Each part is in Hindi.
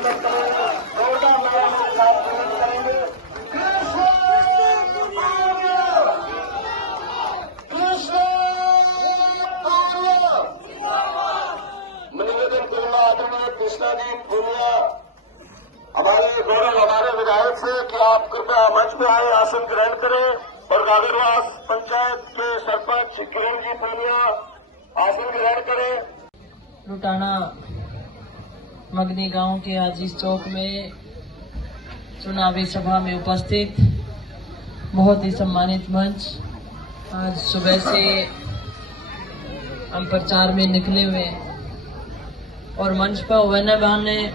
स्वागत करेंगे, जोरदार नारे के साथ स्वागत करेंगे। मैं निवेदन करूंगा आदरणीय कृष्णा जी भूमिया हमारे गौरव हमारे विधायक से कि आप कृपया मंच पे आए, आसन ग्रहण करें और गागरवास पंचायत के सरपंच किरण जी पूनिया आसन ग्रहण करें। लुटाना मगनी गांव के आजीज चौक में चुनावी सभा में उपस्थित बहुत ही सम्मानित मंच, आज सुबह से हम प्रचार में निकले हुए और मंच पर होने बहाने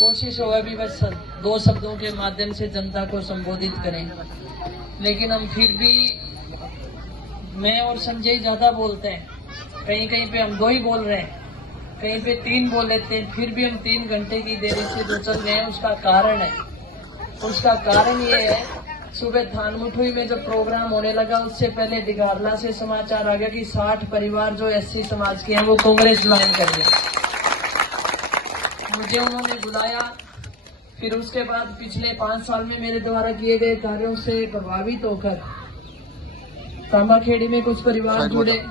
कोशिश हो भी बस 2 शब्दों के माध्यम से जनता को संबोधित करें, लेकिन हम फिर भी मैं और संजय ज्यादा बोलते हैं, कहीं कहीं पे हम 2 ही बोल रहे हैं, कहीं पे 3 बोल लेते हैं, फिर भी हम 3 घंटे की देरी से जो चल रहे हैं उसका कारण ये है, सुबह थानमुठुई में जब प्रोग्राम होने लगा उससे पहले दिगारला से समाचार आ गया कि 60 परिवार जो एससी समाज के हैं वो कांग्रेस ज्वाइन कर गए। मुझे उन्होंने बुलाया, फिर उसके बाद पिछले 5 साल में मेरे द्वारा किए गए कार्यों से प्रभावित होकर तांबाखेड़ी में कुछ परिवार जुड़े,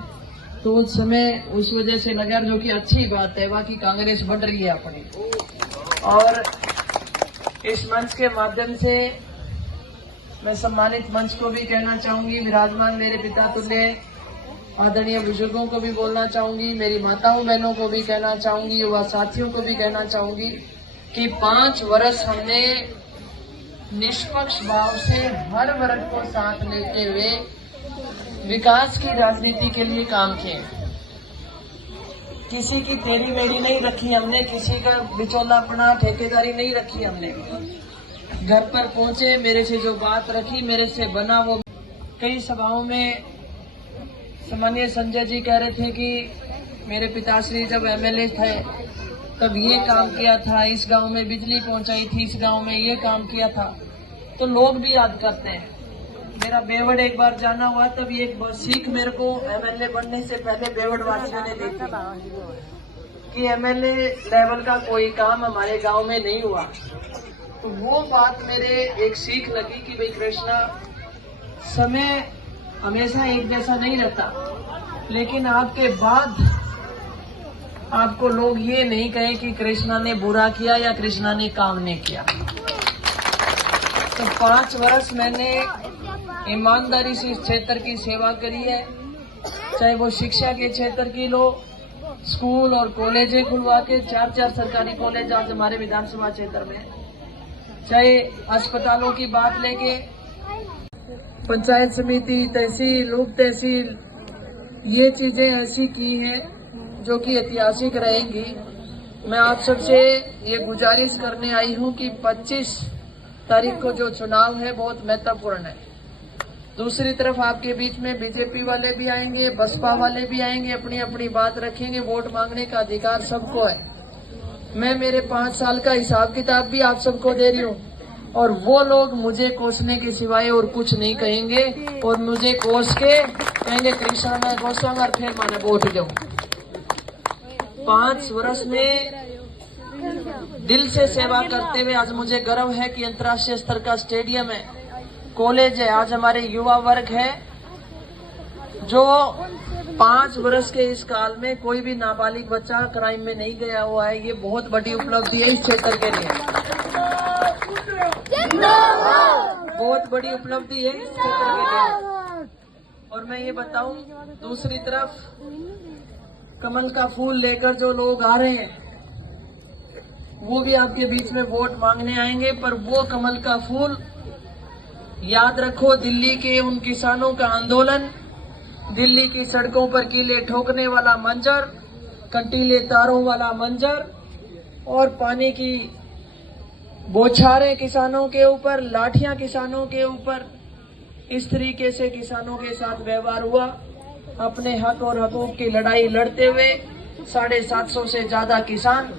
तो उस समय उस वजह से नगर, जो कि अच्छी बात है, बाकी कांग्रेस बढ़ रही है अपनी। और इस मंच के माध्यम से मैं सम्मानित मंच को भी कहना चाहूंगी, विराजमान मेरे पिता तुल्य आदरणीय बुजुर्गों को भी बोलना चाहूंगी, मेरी माताओं बहनों को भी कहना चाहूंगी, युवा साथियों को भी कहना चाहूंगी कि 5 वर्ष हमने निष्पक्ष भाव से हर वर्ग को साथ लेते हुए विकास की राजनीति के लिए काम किए। किसी की तेरी मेरी नहीं रखी हमने, किसी का बिचौलापना ठेकेदारी नहीं रखी हमने। घर पर पहुंचे, मेरे से जो बात रखी, मेरे से बना वो। कई सभाओं में सम्मानीय संजय जी कह रहे थे कि मेरे पिताश्री जब एमएलए थे तब ये काम किया था, इस गांव में बिजली पहुंचाई थी, इस गांव में ये काम किया था, तो लोग भी याद करते हैं। मेरा बेवड़ एक बार जाना हुआ, तब ये एक सीख मेरे को एमएलए बनने से पहले बेवड़ वासियों ने दी थी कि एमएलए लेवल का कोई काम हमारे गांव में नहीं हुआ। तो वो बात मेरे एक सीख लगी कि भाई कृष्णा, समय हमेशा एक जैसा नहीं रहता, लेकिन आपके बाद आपको लोग ये नहीं कहें कि कृष्णा ने बुरा किया या कृष्णा ने काम नहीं किया। तो 5 वर्ष मैंने ईमानदारी से इस क्षेत्र की सेवा करी है, चाहे वो शिक्षा के क्षेत्र की लो, स्कूल और कॉलेजें खुलवा के 4 सरकारी कॉलेज आज हमारे विधानसभा क्षेत्र में, चाहे अस्पतालों की बात लेके पंचायत समिति, तहसील, उप तहसील, ये चीजें ऐसी की हैं जो कि ऐतिहासिक रहेंगी। मैं आप सबसे ये गुजारिश करने आई हूं कि 25 तारीख को जो चुनाव है बहुत महत्वपूर्ण है। दूसरी तरफ आपके बीच में बीजेपी वाले भी आएंगे, बसपा वाले भी आएंगे, अपनी अपनी बात रखेंगे। वोट मांगने का अधिकार सबको है। मैं मेरे 5 साल का हिसाब किताब भी आप सबको दे रही हूँ, और वो लोग मुझे कोसने के सिवाय और कुछ नहीं कहेंगे, और मुझे कोस के कहेंगे कृष्णा मैं कोसूंगा और फिर मैंने वोट जाऊं। 5 वर्ष में दिल से सेवा करते हुए आज मुझे गर्व है कि अंतर्राष्ट्रीय स्तर का स्टेडियम है, कॉलेज है, आज हमारे युवा वर्ग है जो 5 वर्ष के इस काल में कोई भी नाबालिग बच्चा क्राइम में नहीं गया हुआ है। ये बहुत बड़ी उपलब्धि है इस क्षेत्र के लिए, बहुत बड़ी उपलब्धि है इस क्षेत्र के लिए। और मैं ये बताऊं, दूसरी तरफ कमल का फूल लेकर जो लोग आ रहे हैं वो भी आपके बीच में वोट मांगने आएंगे, पर वो कमल का फूल याद रखो, दिल्ली के उन किसानों का आंदोलन, दिल्ली की सड़कों पर कीले ठोकने वाला मंजर, कंटीले तारों वाला मंजर, और पानी की बौछारें किसानों के ऊपर, लाठियां किसानों के ऊपर, इस तरीके से किसानों के साथ व्यवहार हुआ। अपने हक और हकूक की लड़ाई लड़ते हुए 750 से ज्यादा किसान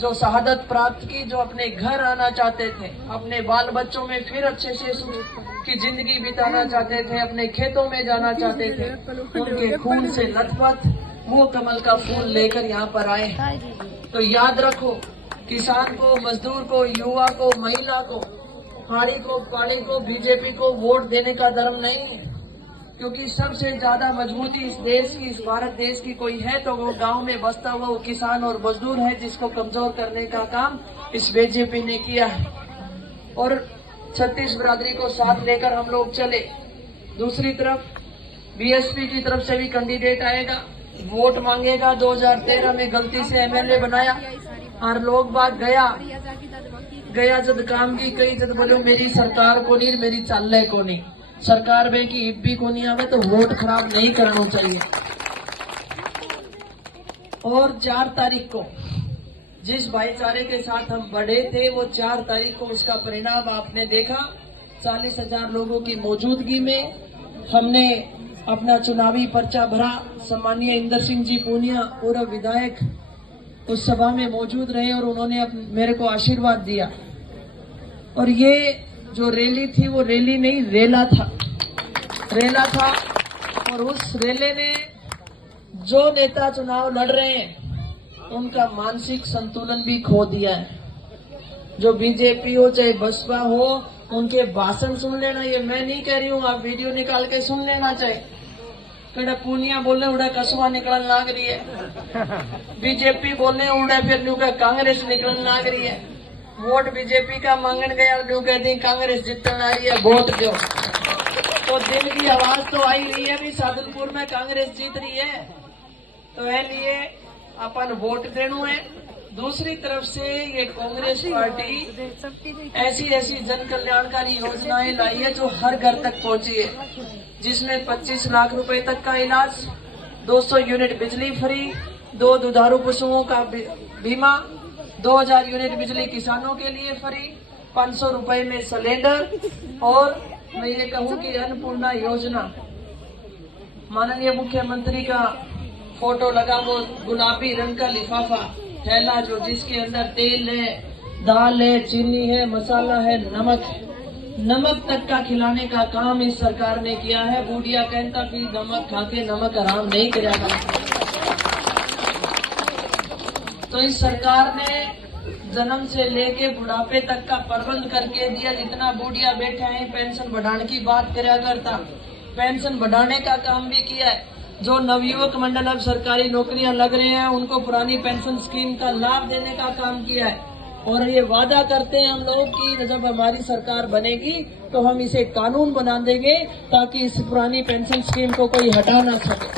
जो शहादत प्राप्त की, जो अपने घर आना चाहते थे, अपने बाल बच्चों में फिर अच्छे से की जिंदगी बिताना चाहते थे, अपने खेतों में जाना चाहते थे, उनके खून से लथपथ वो कमल का फूल लेकर यहाँ पर आए। तो याद रखो, किसान को, मजदूर को, युवा को, महिला को, हाड़ी को, पाड़ी को, बीजेपी को वोट देने का धर्म नहीं है। क्योंकि सबसे ज्यादा मजबूती इस देश की, इस भारत देश की कोई है तो वो गांव में बसता हुआ वो किसान और मजदूर है, जिसको कमजोर करने का काम इस बीजेपी ने किया है। और 36 बिरादरी को साथ लेकर हम लोग चले। दूसरी तरफ बीएसपी की तरफ से भी कैंडिडेट आएगा, वोट मांगेगा। 2013 में गलती से एमएलए बनाया और लोग बात गया जब काम की कई जब बोलो मेरी सरकार को नहीं, मेरी चाले को नहीं, सरकार में की हिप्पी को नहीं आवे तो वोट खराब नहीं करना चाहिए। और 4 तारीख को जिस भाईचारे के साथ हम बढ़े थे वो 4 तारीख को उसका परिणाम आपने देखा। 40,000 लोगों की मौजूदगी में हमने अपना चुनावी पर्चा भरा। सम्मानीय इंदर सिंह जी पूनिया पूर्व विधायक उस सभा में मौजूद रहे और उन्होंने मेरे को आशीर्वाद दिया। और ये जो रैली थी वो रैली नहीं, रेला था। और उस रेले ने जो नेता चुनाव लड़ रहे हैं उनका मानसिक संतुलन भी खो दिया है। जो बीजेपी हो चाहे बसपा हो, उनके भाषण सुन लेना, ये मैं नहीं कह रही हूँ, आप वीडियो निकाल के सुन लेना चाहिए। कड़ा पूनिया बोलने उड़ा कसवा निकलन लाग रही है, बीजेपी बोलने उड़ा फिर न्यू का कांग्रेस निकलन लाग रही है। वोट बीजेपी का मांगन गया, न्यू कहती कांग्रेस जीतने आई है, वोट दो। तो दिल की आवाज तो आई रही है भी सादुलपुर में कांग्रेस जीत रही है, तो लिए अपन वोट देना है। दूसरी तरफ से ये कांग्रेस पार्टी ऐसी जन कल्याणकारी योजनाएं लाई है जो हर घर तक पहुंची है, जिसमें 25 लाख रुपए तक का इलाज, 200 यूनिट बिजली फ्री, 2 दुधारू पशुओं का बीमा, 2000 यूनिट बिजली किसानों के लिए फ्री, 500 रुपए में सिलेंडर। और मैं ये कहूँ कि अन्नपूर्णा योजना, माननीय मुख्यमंत्री का फोटो लगा वो गुलाबी रंग का लिफाफा थैला जो जिसके अंदर तेल है, दाल है, चीनी है, मसाला है, नमक तक का खिलाने का काम इस सरकार ने किया है। बूढ़िया कहता कि नमक खा के नमक आराम नहीं करेगा। तो इस सरकार ने जन्म से लेके बुढ़ापे तक का प्रबंध करके दिया। जितना बूढ़िया बैठे हैं पेंशन बढ़ाने की बात करा करता, पेंशन बढ़ाने का काम भी किया है। जो नवयुवक मंडल अब सरकारी नौकरियां लग रहे हैं उनको पुरानी पेंशन स्कीम का लाभ देने का काम किया है। और ये वादा करते हैं हम लोग कि जब हमारी सरकार बनेगी तो हम इसे कानून बना देंगे ताकि इस पुरानी पेंशन स्कीम को कोई हटा ना सके।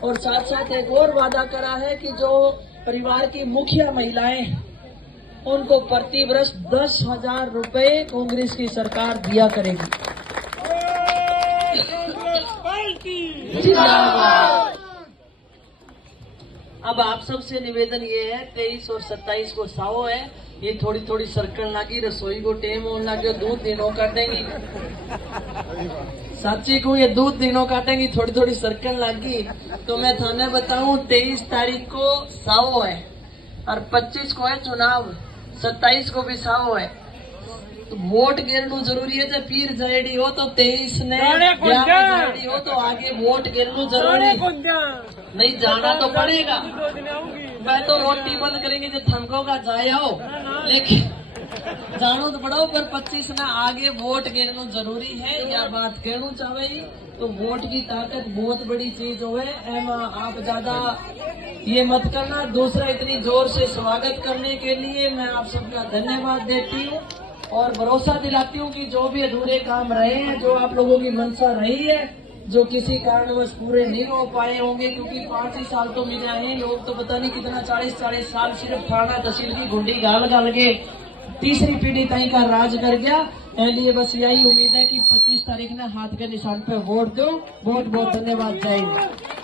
और साथ साथ एक और वादा करा है कि जो परिवार की मुखिया महिलाएं उनको प्रति वर्ष 10,000 रुपए कांग्रेस की सरकार दिया करेगी। अब आप सबसे निवेदन ये है, 23 और 27 को सावो है, ये थोड़ी थोड़ी सरकन लगी, रसोई को टेम होने लगे, दूध दिनों काटेंगी। सच्ची को ये दूध दिनों काटेंगी, थोड़ी थोड़ी सरकन लगी। तो मैं थाने बताऊं 23 तारीख को सावो है और 25 को है चुनाव, 27 को भी सावो है। तो वोट गिरना जरूरी है। जब पीर जाएडी हो तो 23 ने जाएडी हो तो आगे वोट गिरना जरूरी है। नहीं जाना तो पड़ेगा। मैं तो रोटी बंद करेंगे जब थमको का जाए हो, लेकिन जानो तो पड़ो पर 25 ने आगे वोट गिरना जरूरी है। या बात कहना चाहे तो वोट की ताकत बहुत बड़ी चीज हो है। आप ज्यादा ये मत करना। दूसरा, इतनी जोर से स्वागत करने के लिए मैं आप सबका धन्यवाद देती हूँ और भरोसा दिलाती हूँ कि जो भी अधूरे काम रहे हैं, जो आप लोगों की मंशा रही है, जो किसी कारणवश पूरे नहीं हो पाए होंगे, क्योंकि 5 ही साल तो मिले हैं, लोग तो पता नहीं कितना 40 साल सिर्फ थाना तहसील की गुंडी गाल के तीसरी पीढ़ी तई का राज कर गया। लिए बस यही उम्मीद है कि 25 तारीख ने हाथ के निशान पे वोट दो। बहुत बहुत धन्यवाद। जय हिंद।